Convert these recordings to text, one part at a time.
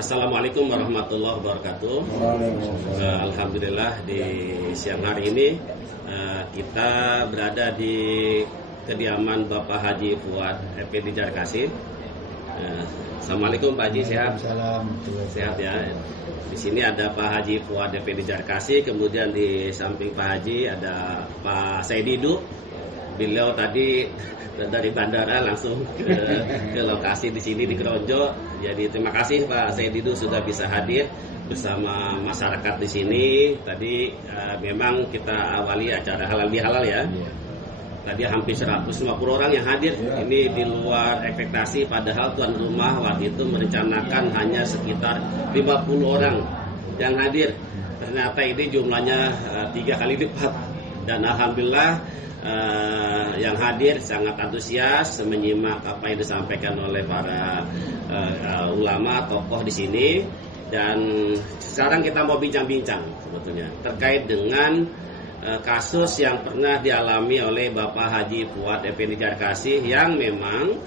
Assalamualaikum warahmatullahi wabarakatuh. Alhamdulillah di siang hari ini kita berada di kediaman Bapak Haji Fuad Effendi Jarkasih. Assalamualaikum Pak Haji, sehat? Sehat ya. Di sini ada Pak Haji Fuad Effendi Jarkasih, kemudian di samping Pak Haji ada Pak Saididu. Beliau tadi dari bandara langsung ke lokasi di sini di Keronjo. Jadi terima kasih Pak Saididu sudah bisa hadir bersama masyarakat di sini. Tadi memang kita awali acara halal bihalal ya. Tadi hampir 150 orang yang hadir. Ini di luar ekspektasi, padahal tuan rumah waktu itu merencanakan hanya sekitar 50 orang yang hadir. Ternyata ini jumlahnya 3 kali lipat. Dan alhamdulillah yang hadir sangat antusias menyimak apa yang disampaikan oleh para ulama, tokoh di sini. Dan sekarang kita mau bincang-bincang sebetulnya terkait dengan kasus yang pernah dialami oleh Bapak Haji Fuad Effendi Jarkasih yang memang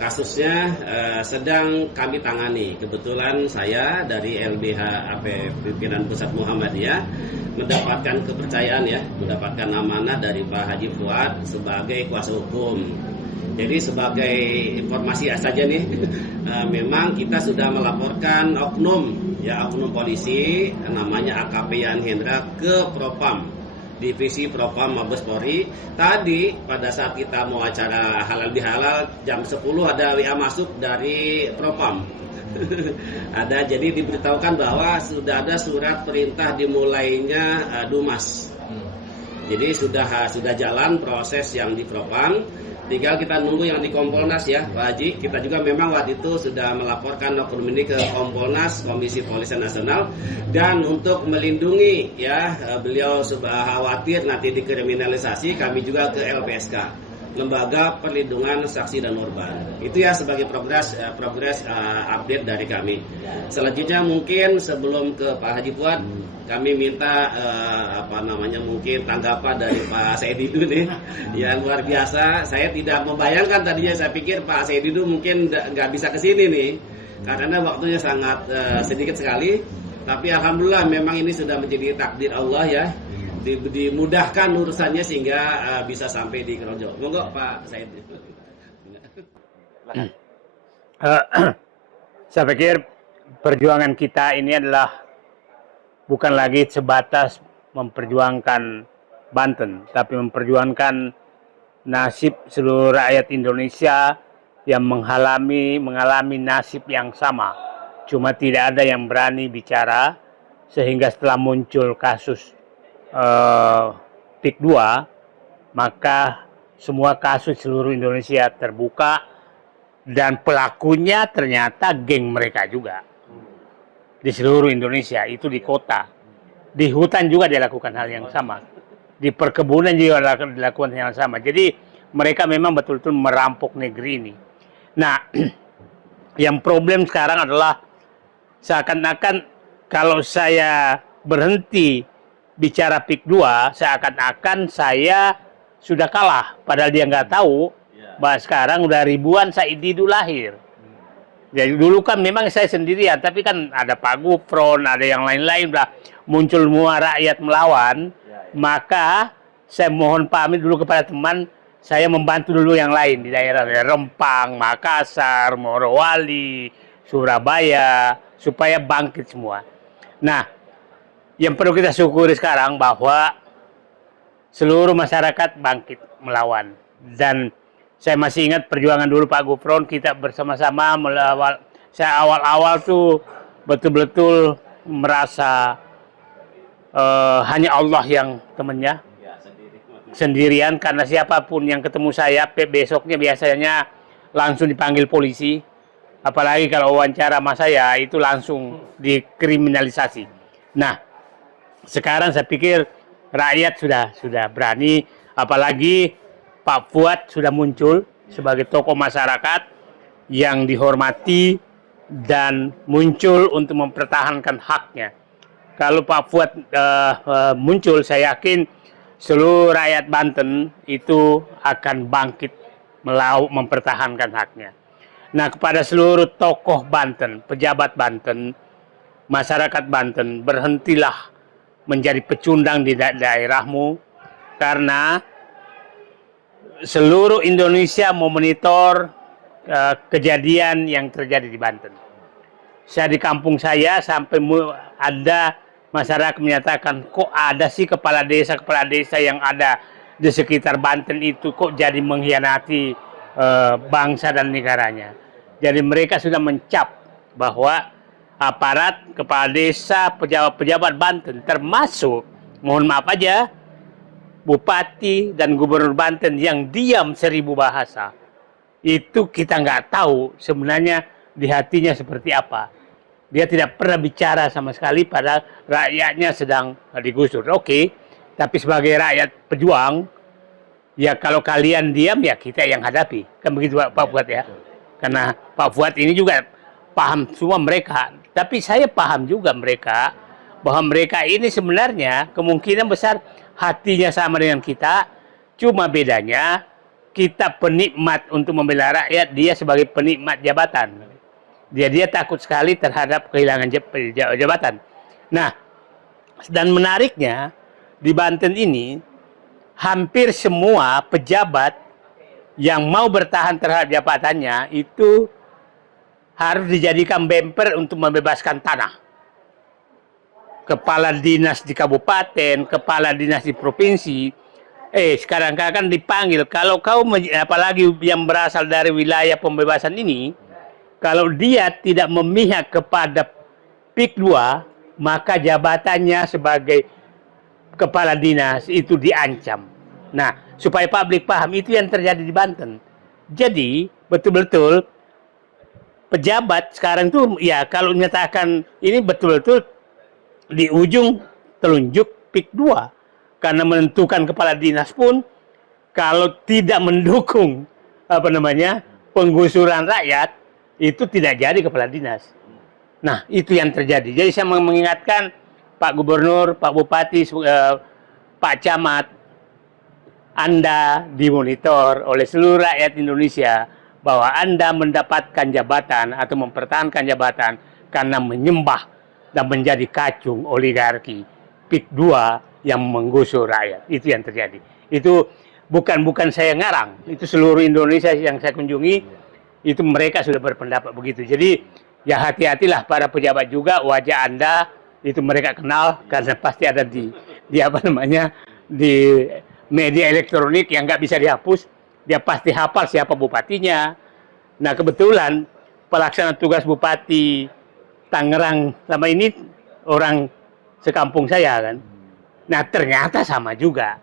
kasusnya sedang kami tangani. Kebetulan saya dari LBH AP Pimpinan Pusat Muhammadiyah mendapatkan kepercayaan ya, mendapatkan amanah dari Pak Haji Fuad sebagai kuasa hukum. Jadi sebagai informasi saja nih, memang kita sudah melaporkan oknum polisi namanya AKP Yan Hendra ke Propam, Divisi Propam Mabes Polri. Tadi pada saat kita mau acara halal bihalal jam 10 ada WA masuk dari Propam. Ada, jadi diberitahukan bahwa sudah ada surat perintah dimulainya Dumas. Jadi sudah jalan proses yang di Propam. Tinggal kita nunggu yang di Kompolnas ya Pak Haji. Kita juga memang waktu itu sudah melaporkan oknum ini ke Kompolnas, Komisi Polisi Nasional, dan untuk melindungi ya beliau khawatir nanti dikriminalisasi, kami juga ke LPSK, Lembaga Perlindungan Saksi dan Korban. Itu ya sebagai progres update dari kami. Selanjutnya mungkin sebelum ke Pak Haji Fuad, kami minta mungkin tanggapan dari Pak Saididu nih yang luar biasa. Saya tidak membayangkan tadinya, saya pikir Pak Saididu mungkin nggak bisa kesini nih karena waktunya sangat sedikit sekali. Tapi alhamdulillah memang ini sudah menjadi takdir Allah ya. Dimudahkan urusannya sehingga bisa sampai di Keronjo. Monggo Pak Said. Saya pikir perjuangan kita ini adalah bukan lagi sebatas memperjuangkan Banten, tapi memperjuangkan nasib seluruh rakyat Indonesia yang mengalami nasib yang sama. Cuma tidak ada yang berani bicara, sehingga setelah muncul kasus PIK 2, maka semua kasus seluruh Indonesia terbuka dan pelakunya ternyata geng mereka juga. Di seluruh Indonesia, itu di kota. Di hutan juga dilakukan hal yang sama. Di perkebunan juga dilakukan hal yang sama. Jadi mereka memang betul-betul merampok negeri ini. Nah, yang problem sekarang adalah seakan-akan kalau saya berhenti bicara PIK 2, seakan-akan saya sudah kalah. Padahal dia nggak tahu bahwa sekarang udah ribuan Saididu lahir. Jadi dulu kan memang saya sendirian, tapi kan ada Pak Gufron, ada yang lain-lain, udah muncul semua rakyat melawan. Maka saya mohon pamit dulu kepada teman, saya membantu dulu yang lain di daerah Rempang, Makassar, Morowali, Surabaya, supaya bangkit semua. Nah, yang perlu kita syukuri sekarang bahwa seluruh masyarakat bangkit melawan. Dan saya masih ingat perjuangan dulu Pak Gufron, kita bersama-sama melawan. Saya awal-awal tuh betul-betul merasa hanya Allah yang temannya, sendirian, karena siapapun yang ketemu saya besoknya biasanya langsung dipanggil polisi. Apalagi kalau wawancara sama saya itu langsung dikriminalisasi. Nah, sekarang saya pikir rakyat sudah berani, apalagi Pak Fuad sudah muncul sebagai tokoh masyarakat yang dihormati dan muncul untuk mempertahankan haknya. Kalau Pak Fuad muncul, saya yakin seluruh rakyat Banten itu akan bangkit mempertahankan haknya. Nah, kepada seluruh tokoh Banten, pejabat Banten, masyarakat Banten, berhentilah menjadi pecundang di daerahmu, karena seluruh Indonesia memonitor kejadian yang terjadi di Banten. Saya di kampung saya sampai ada masyarakat menyatakan, kok ada sih kepala desa yang ada di sekitar Banten itu kok jadi mengkhianati bangsa dan negaranya. Jadi mereka sudah mencap bahwa aparat, kepala desa, pejabat Banten, termasuk, mohon maaf aja, Bupati dan Gubernur Banten yang diam 1000 bahasa, itu kita nggak tahu sebenarnya di hatinya seperti apa. Dia tidak pernah bicara sama sekali pada rakyatnya sedang digusur. Oke, tapi sebagai rakyat pejuang, ya kalau kalian diam ya kita yang hadapi. Kan begitu Pak Fuad ya. Karena Pak Fuad ini juga paham semua mereka. Tapi saya paham juga mereka, bahwa mereka ini sebenarnya kemungkinan besar hatinya sama dengan kita. Cuma bedanya kita penikmat untuk membela rakyat, dia sebagai penikmat jabatan. Dia takut sekali terhadap kehilangan jabatan. Nah, dan menariknya di Banten ini hampir semua pejabat yang mau bertahan terhadap jabatannya itu harus dijadikan bemper untuk membebaskan tanah. Kepala dinas di kabupaten, kepala dinas di provinsi, sekarang kan dipanggil. Kalau kau, apalagi yang berasal dari wilayah pembebasan ini, kalau dia tidak memihak kepada PIK 2, maka jabatannya sebagai kepala dinas itu diancam. Nah, supaya publik paham, itu yang terjadi di Banten. Jadi, betul-betul pejabat sekarang tuh, ya kalau menyatakan ini betul-betul di ujung telunjuk PIK 2. Karena menentukan kepala dinas pun, kalau tidak mendukung penggusuran rakyat, itu tidak jadi kepala dinas. Nah, itu yang terjadi. Jadi saya mengingatkan Pak Gubernur, Pak Bupati, Pak Camat, Anda dimonitor oleh seluruh rakyat Indonesia bahwa Anda mendapatkan jabatan atau mempertahankan jabatan karena menyembah dan menjadi kacung oligarki PIK 2 yang menggusur rakyat. Itu yang terjadi. Itu bukan saya ngarang. Itu seluruh Indonesia yang saya kunjungi, itu mereka sudah berpendapat begitu. Jadi ya hati-hatilah para pejabat juga, wajah Anda itu mereka kenal karena pasti ada di media elektronik yang nggak bisa dihapus. Dia pasti hafal siapa bupatinya. Nah, kebetulan pelaksana tugas Bupati Tangerang sama ini orang sekampung saya kan. Nah, ternyata sama juga.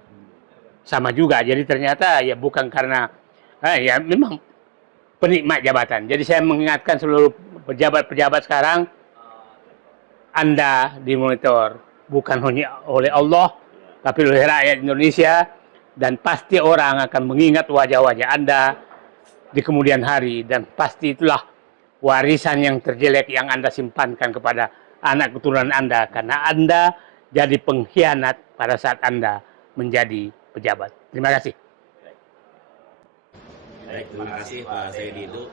Jadi ternyata ya bukan karena ya memang penikmat jabatan. Jadi saya mengingatkan seluruh pejabat-pejabat sekarang, Anda dimonitor bukan hanya oleh Allah, tapi oleh rakyat Indonesia, dan pasti orang akan mengingat wajah-wajah Anda di kemudian hari, dan pasti itulah warisan yang terjelek yang Anda simpankan kepada anak keturunan Anda, karena Anda jadi pengkhianat pada saat Anda menjadi pejabat. Terima kasih. Baik, terima kasih Pak Saididu.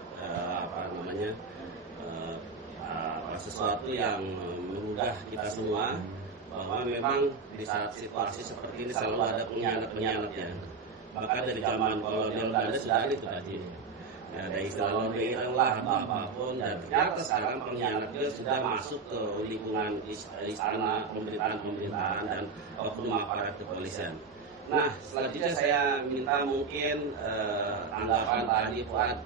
Sesuatu yang menggugah kita semua, bahwa memang di saat situasi seperti ini selalu ada pengkhianat-pengkhianatnya. Maka dari zaman kolonial Belanda sudah ada itu tadi. Ya, ada istilah lobby lah apapun, dan ternyata sekarang pengkhianatnya sudah masuk ke lingkungan istana, pemerintahan dan oknum aparat kepolisian. Nah, selanjutnya saya minta mungkin tanggapan Pak Haji Fuad,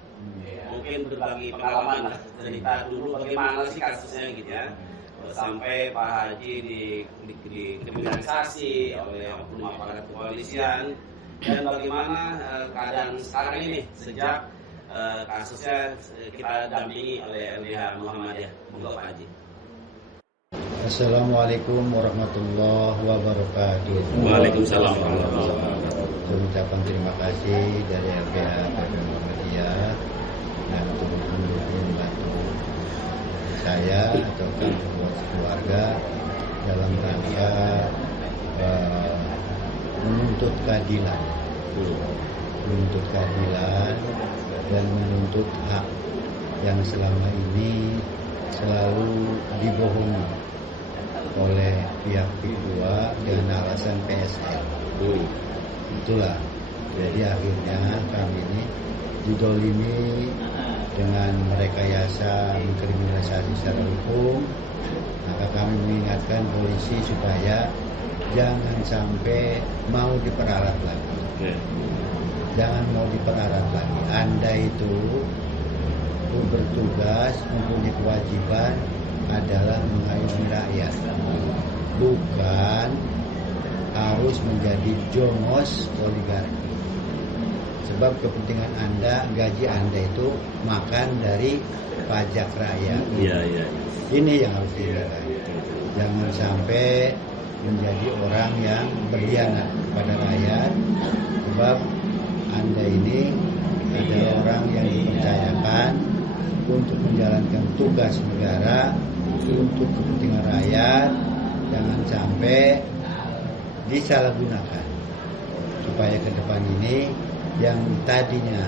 mungkin berbagi pengalaman, cerita dulu bagaimana sih kasusnya gitu ya, sampai Pak Haji dikriminalisasi oleh oknum aparat kepolisian, dan bagaimana keadaan sekarang ini sejak kasusnya kita dampingi oleh LBH Muhammadiyah. Monggo Pak Haji. Assalamualaikum warahmatullahi wabarakatuh. Waalaikumsalam warahmatullahi wabarakatuh. Saya mengucapkan terima kasih dari LBH Muhammadiyah dan untuk membantu saya atau kami buat keluarga dalam rangka menuntut keadilan dan menuntut hak yang selama ini selalu dibohongi oleh pihak kedua dengan alasan PSL. Itulah, jadi akhirnya kami ini didolimi dengan merekayasa mengkriminalisasi secara hukum. Maka kami mengingatkan polisi supaya jangan sampai mau diperalat lagi. Jangan mau diperalat lagi. Anda itu bertugas, mempunyai kewajiban adalah mengayomi rakyat, bukan harus menjadi jongos oligarki. Sebab kepentingan Anda, gaji Anda itu makan dari pajak rakyat. Iya. Ini yang harus dilakukan. Jangan sampai menjadi orang yang berkhianat kepada rakyat. Sebab Anda ini adalah orang yang dipercayakan untuk menjalankan tugas negara untuk kepentingan rakyat. Jangan sampai disalahgunakan, supaya ke depan ini yang tadinya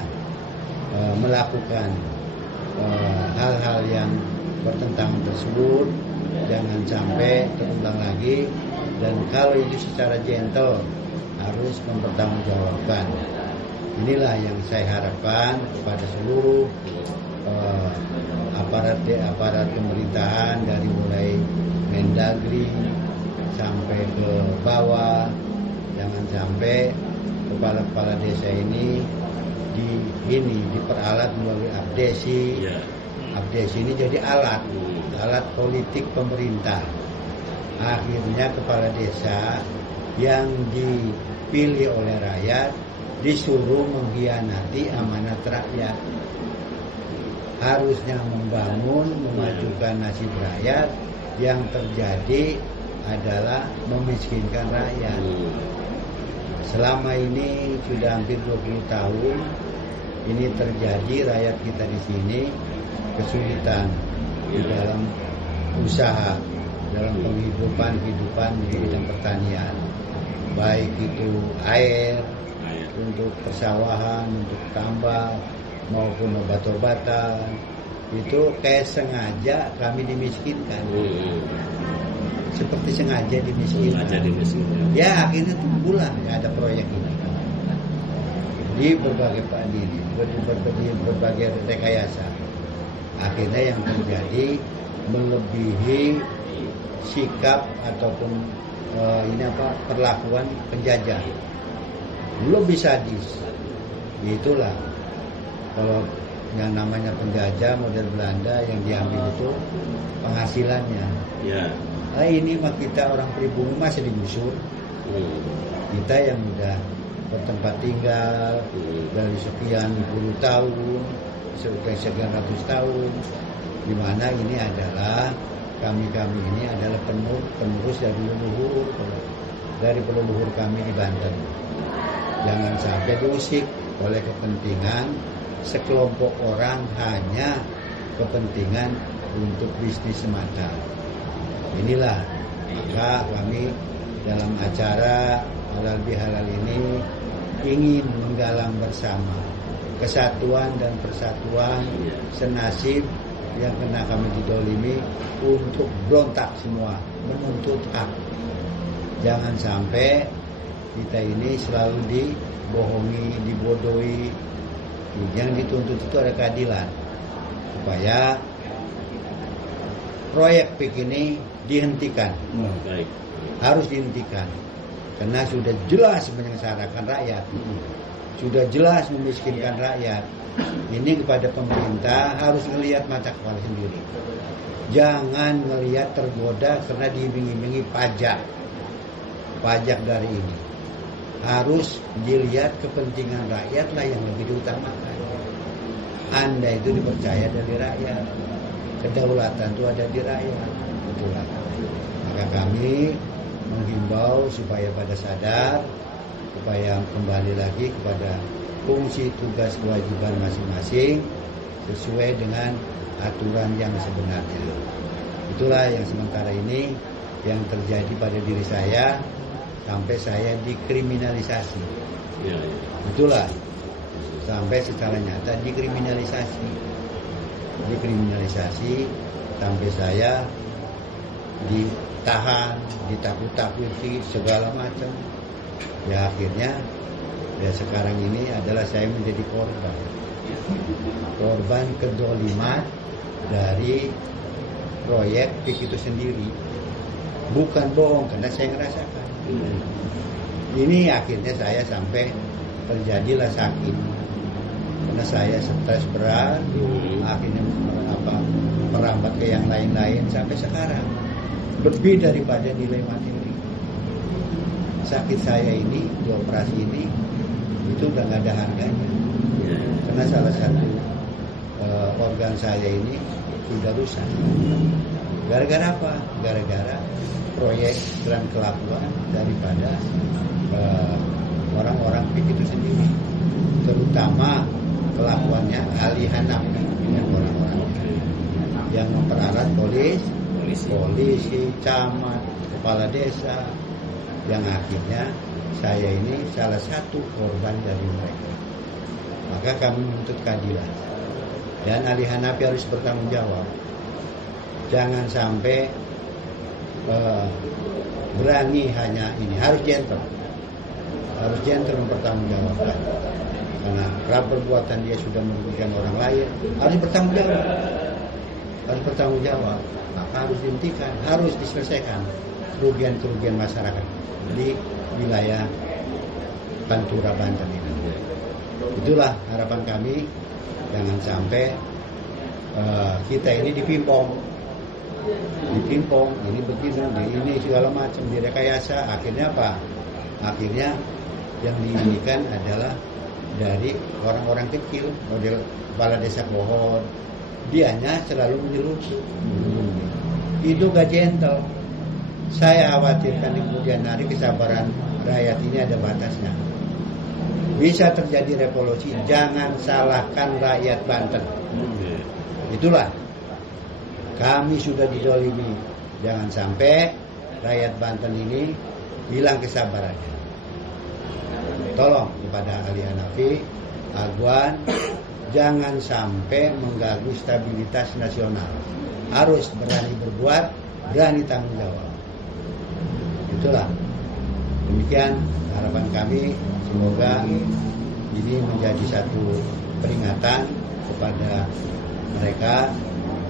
melakukan hal-hal yang bertentangan tersebut jangan sampai terulang lagi, dan kalau itu secara gentle harus mempertanggungjawabkan. Inilah yang saya harapkan kepada seluruh aparat pemerintahan, dari mulai Mendagri sampai ke bawah. Jangan sampai kepala-kepala desa ini diperalat melalui abdesi. Abdesi ini jadi alat politik pemerintah. Akhirnya kepala desa yang dipilih oleh rakyat disuruh mengkhianati amanat rakyat. Harusnya membangun, memajukan nasib rakyat. Yang terjadi adalah memiskinkan rakyat. Selama ini sudah hampir 20 tahun ini terjadi, rakyat kita di sini kesulitan di dalam usaha, dalam kehidupan di bidang pertanian, baik itu air untuk persawahan, untuk tambak maupun obat-obatan. Itu kayak sengaja kami dimiskinkan, seperti sengaja dimiskinkan. Ya akhirnya tumbuhlah ada proyek ini di berbagai berbagai rekayasa. Akhirnya yang terjadi melebihi sikap ataupun perlakuan penjajah, lebih sadis. Itulah kalau yang namanya penjajah model Belanda yang diambil itu penghasilannya. Ini mah kita orang pribumi masih digusur. Kita yang udah bertempat tinggal dari sekian puluh tahun, sekian ratus tahun, di mana ini adalah kami ini adalah penerus dari leluhur kami di Banten. Jangan sampai diusik oleh kepentingan sekelompok orang, hanya kepentingan untuk bisnis semata. Inilah maka kami dalam acara halal bihalal ini ingin menggalang bersama kesatuan dan persatuan senasib yang kena kami didolimi untuk berontak semua, menuntut hak. Jangan sampai kita ini selalu dibohongi, dibodohi. Yang dituntut itu ada keadilan, supaya proyek PIK ini dihentikan. Harus dihentikan karena sudah jelas menyengsarakan rakyat, sudah jelas memiskinkan rakyat. Ini kepada pemerintah harus melihat mata kepala sendiri, jangan melihat tergoda karena diiming-imingi pajak dari ini. Harus dilihat kepentingan rakyat lah yang lebih diutamakan. Anda itu dipercaya dari rakyat, kedaulatan itu ada di rakyat. Itulah. Maka kami menghimbau supaya pada sadar, supaya kembali lagi kepada fungsi tugas kewajiban masing-masing sesuai dengan aturan yang sebenarnya. Itulah yang sementara ini yang terjadi pada diri saya, sampai saya dikriminalisasi. Itulah sampai secara nyata dikriminalisasi. dikriminalisasi sampai saya ditahan, ditakut-takuti segala macam. Ya akhirnya ya sekarang ini adalah saya menjadi korban kedoliman dari proyek PIK itu sendiri. Bukan bohong, karena saya ngerasakan. Ini akhirnya saya sampai terjadilah sakit karena saya stres berat, akhirnya merambat ke yang lain-lain sampai sekarang lebih daripada nilai materi. Sakit saya ini, di operasi ini itu udah nggak ada harganya karena salah satu organ saya ini sudah rusak. Gara-gara apa? Gara-gara proyek dan kelakuan daripada orang-orang PIK itu sendiri, terutama kelakuannya ahli hanap dengan orang-orang yang memperalat polisi, camat, kepala desa, yang akhirnya saya ini salah satu korban dari mereka. Maka kami menuntut keadilan dan ahli hanapi harus bertanggung jawab. Jangan sampai berani hanya ini, harus gentle mempertanggungjawabkan. Karena perbuatan dia sudah merugikan orang lain, harus bertanggung jawab. Maka harus dihentikan, harus diselesaikan kerugian masyarakat di wilayah Pantura Banten ini. Itulah harapan kami, jangan sampai kita ini dipimpong, ini begini, ini segala macam, direkayasa. Akhirnya apa? Akhirnya yang diinginkan adalah dari orang-orang kecil, model kepala desa pohon, dianya selalu menyelusup. Itu gak gentle. Saya khawatirkan di kemudian hari kesabaran rakyat ini ada batasnya. Bisa terjadi revolusi, jangan salahkan rakyat Banten. Itulah, kami sudah dizalimi. Jangan sampai rakyat Banten ini hilang kesabarannya. Tolong kepada ahli hanafi, Agwan, jangan sampai mengganggu stabilitas nasional. Harus berani berbuat, berani tanggung jawab. Itulah. Demikian harapan kami, semoga ini menjadi satu peringatan kepada mereka.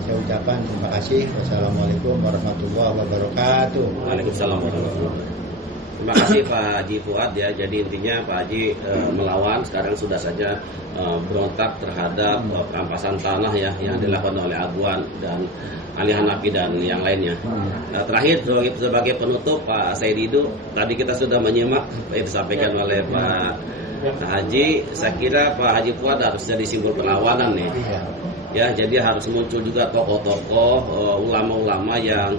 Saya ucapkan terima kasih. Wassalamualaikum warahmatullahi wabarakatuh. Waalaikumsalam warahmatullahi wabarakatuh. Terima kasih Pak Haji Fuad ya. Jadi intinya Pak Haji melawan, sekarang sudah saja berontak terhadap perampasan tanah ya yang dilakukan oleh Agwan dan ahli hanafi dan yang lainnya. Terakhir sebagai penutup Pak Said Didu, tadi kita sudah menyimak yang disampaikan oleh Pak Haji. Saya kira Pak Haji Fuad harus jadi simbol perlawanan nih. Ya, jadi harus muncul juga tokoh-tokoh, ulama-ulama yang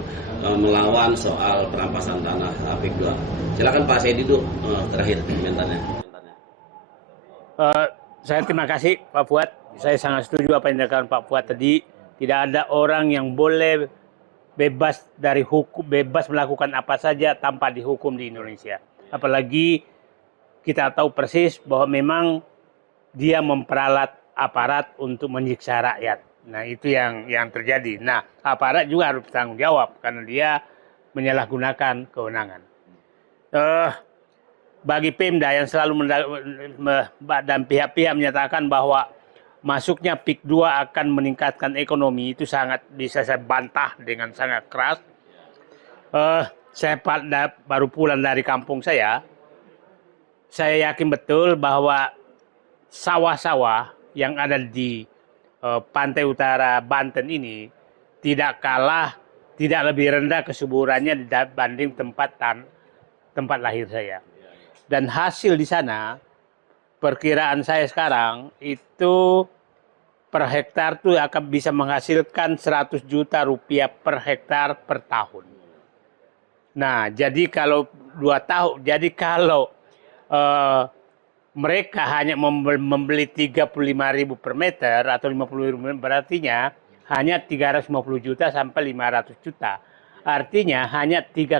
melawan soal perampasan tanah PIK 2. Silakan Pak Said Didu terakhir komentarnya. Saya terima kasih Pak Fuad. Saya sangat setuju apa yang dikatakan Pak Fuad tadi. Tidak ada orang yang boleh bebas dari hukum, bebas melakukan apa saja tanpa dihukum di Indonesia. Apalagi kita tahu persis bahwa memang dia memperalat aparat untuk menyiksa rakyat. Nah, itu yang terjadi. Nah, aparat juga harus bertanggung jawab karena dia menyalahgunakan kewenangan. Bagi Pemda yang selalu dan pihak-pihak menyatakan bahwa masuknya PIK 2 akan meningkatkan ekonomi, itu sangat bisa saya bantah dengan sangat keras. Saya baru pulang dari kampung saya yakin betul bahwa sawah-sawah yang ada di pantai utara Banten ini tidak lebih rendah kesuburannya dibanding tempat lahir saya. Dan hasil di sana, perkiraan saya sekarang itu per hektar tuh akan bisa menghasilkan 100 juta rupiah per hektar per tahun. Nah, jadi kalau 2 tahun, jadi kalau mereka hanya membeli 35.000 per meter atau 50.000 berartinya hanya 350 juta sampai 500 juta. Artinya hanya 3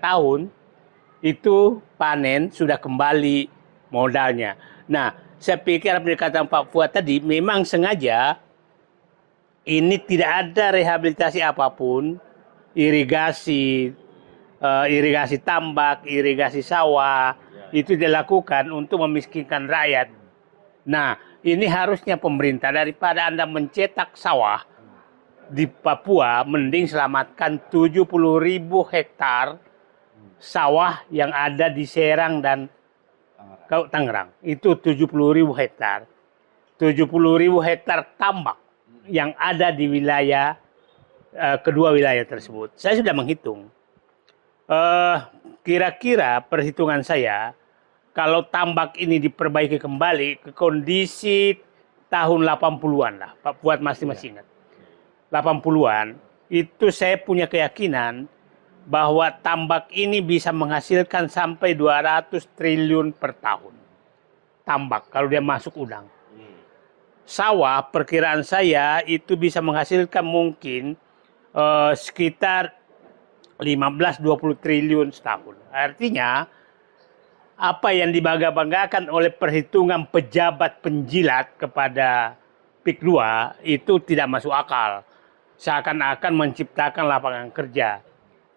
tahun itu panen sudah kembali modalnya. Nah, saya pikir apa yang dikatakan Pak Fuad tadi memang sengaja ini tidak ada rehabilitasi apapun, irigasi tambak, irigasi sawah, itu dilakukan untuk memiskinkan rakyat. Nah, ini harusnya pemerintah daripada Anda mencetak sawah di Papua, mending selamatkan 70.000 hektar sawah yang ada di Serang dan Tangerang. Itu 70.000 hektar. 70.000 hektar tambak yang ada di wilayah kedua wilayah tersebut. Saya sudah menghitung. Kira-kira perhitungan saya, kalau tambak ini diperbaiki kembali ke kondisi tahun 80-an lah, Pak Fuad masih ingat. 80-an, itu saya punya keyakinan bahwa tambak ini bisa menghasilkan sampai 200 triliun per tahun. Tambak, kalau dia masuk udang. Sawah, perkiraan saya itu bisa menghasilkan mungkin sekitar 15-20 triliun setahun. Artinya, apa yang dibangga-banggakan oleh perhitungan pejabat penjilat kepada PIK 2 itu tidak masuk akal. Seakan-akan menciptakan lapangan kerja.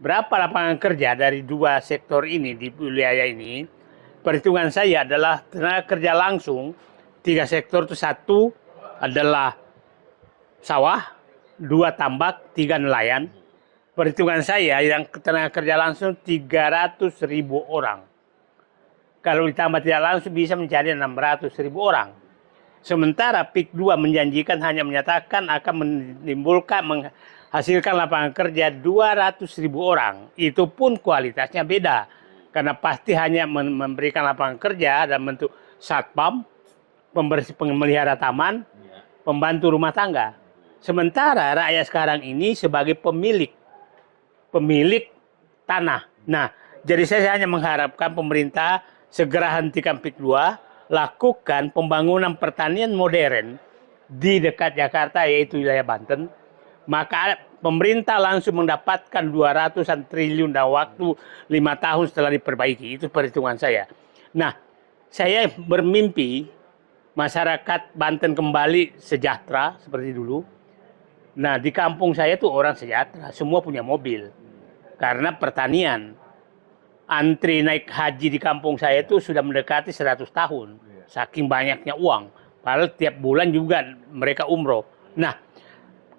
Berapa lapangan kerja dari dua sektor ini di wilayah ini? Perhitungan saya adalah tenaga kerja langsung, 3 sektor itu, 1 adalah sawah, 2 tambak, 3 nelayan. Perhitungan saya yang tenaga kerja langsung 300.000 orang. Kalau ditambah tidak langsung bisa menjadi 600.000 orang. Sementara PIK 2 menjanjikan hanya menyatakan akan menghasilkan lapangan kerja 200.000 orang. Itu pun kualitasnya beda. Karena pasti hanya memberikan lapangan kerja dalam bentuk satpam, pembersih pemelihara taman, pembantu rumah tangga. Sementara rakyat sekarang ini sebagai pemilik tanah. Nah, jadi saya hanya mengharapkan pemerintah segera hentikan PIK 2, lakukan pembangunan pertanian modern di dekat Jakarta, yaitu wilayah Banten. Maka pemerintah langsung mendapatkan 200-an triliun dalam waktu 5 tahun setelah diperbaiki. Itu perhitungan saya. Nah, saya bermimpi masyarakat Banten kembali sejahtera seperti dulu. Nah, di kampung saya tuh orang sejahtera, semua punya mobil. Karena pertanian. Antri naik haji di kampung saya itu sudah mendekati 100 tahun. Saking banyaknya uang. Padahal tiap bulan juga mereka umroh. Nah,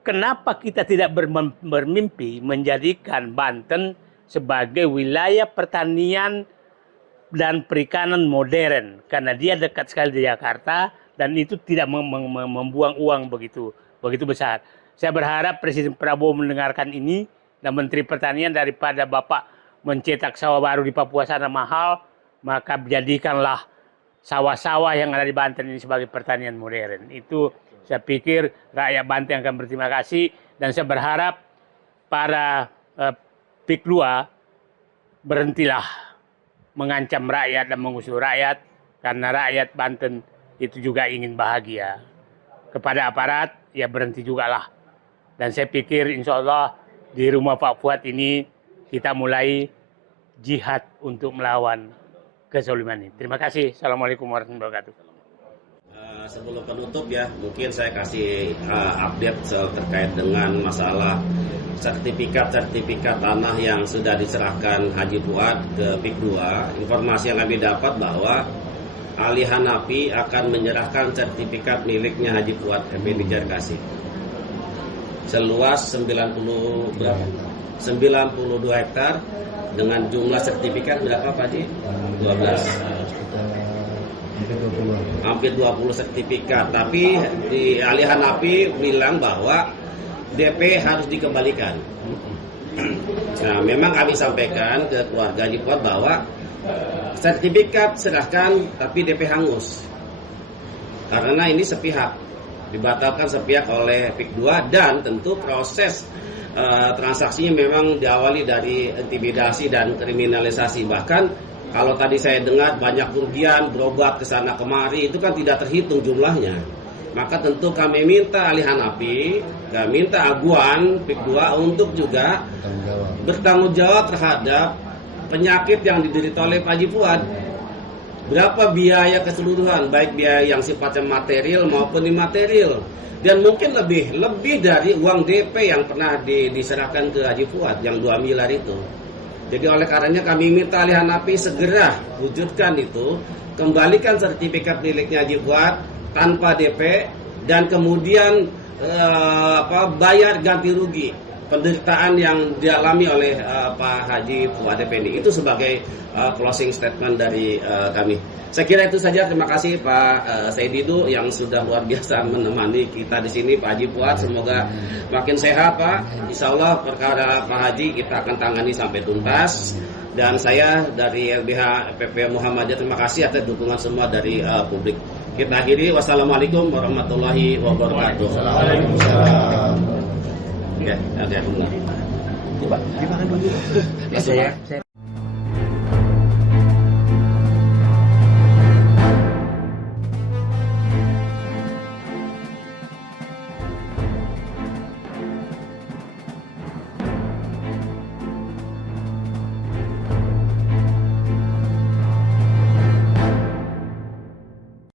kenapa kita tidak bermimpi menjadikan Banten sebagai wilayah pertanian dan perikanan modern? Karena dia dekat sekali di Jakarta dan itu tidak membuang uang begitu besar. Saya berharap Presiden Prabowo mendengarkan ini dan Menteri Pertanian, daripada Bapak mencetak sawah baru di Papua sana mahal, maka jadikanlah sawah-sawah yang ada di Banten ini sebagai pertanian modern. Itu saya pikir rakyat Banten akan berterima kasih, dan saya berharap para PIK 2 berhentilah mengancam rakyat dan mengusir rakyat, karena rakyat Banten itu juga ingin bahagia. Kepada aparat, ya berhenti juga lah. Dan saya pikir insya Allah di rumah Pak Fuad ini kita mulai jihad untuk melawan kezaliman ini. Terima kasih. Assalamualaikum warahmatullahi wabarakatuh. Sebelum penutup ya, mungkin saya kasih update terkait dengan masalah sertifikat tanah yang sudah diserahkan Haji Fuad ke PIK 2. Informasi yang kami dapat bahwa Ali Hanafi akan menyerahkan sertifikat miliknya Haji Fuad Effendi Jarkasi seluas 92 hektar dengan jumlah sertifikat berapa Pak Haji? 12. Hampir 20 sertifikat. Tapi di Ali Hanafi bilang bahwa DP harus dikembalikan. Nah, memang kami sampaikan ke keluarga Haji Fuad bahwa sertifikat serahkan tapi DP hangus. Karena ini sepihak, dibatalkan sepihak oleh PIK 2, dan tentu proses transaksinya memang diawali dari intimidasi dan kriminalisasi. Bahkan kalau tadi saya dengar banyak kerugian, berobat ke sana kemari, itu kan tidak terhitung jumlahnya. Maka tentu kami minta Ali Hanafi, kami minta aguan PIK 2 untuk juga bertanggung jawab terhadap penyakit yang diderita oleh Pak Haji Fuad. berapa biaya keseluruhan, baik biaya yang sifatnya material maupun imaterial, dan mungkin lebih dari uang DP yang pernah diserahkan ke Haji Fuad yang 2 miliar itu. Jadi oleh karenanya kami minta oleh Hanafi segera wujudkan itu, kembalikan sertifikat miliknya Haji Fuad tanpa DP, dan kemudian bayar ganti rugi penderitaan yang dialami oleh Pak Haji Fuad Effendi. Itu sebagai closing statement dari kami. Saya kira itu saja. Terima kasih Pak Said Didu yang sudah luar biasa menemani kita di sini, Pak Haji Fuad. Semoga makin sehat Pak. Insya Allah perkara Pak Haji kita akan tangani sampai tuntas. Dan saya dari LBH PP Muhammadiyah terima kasih atas dukungan semua dari publik. Kita akhiri. Wassalamualaikum warahmatullahi wabarakatuh. Waalaikumsalam. Ya, ada. Coba dimakan dulu. Saya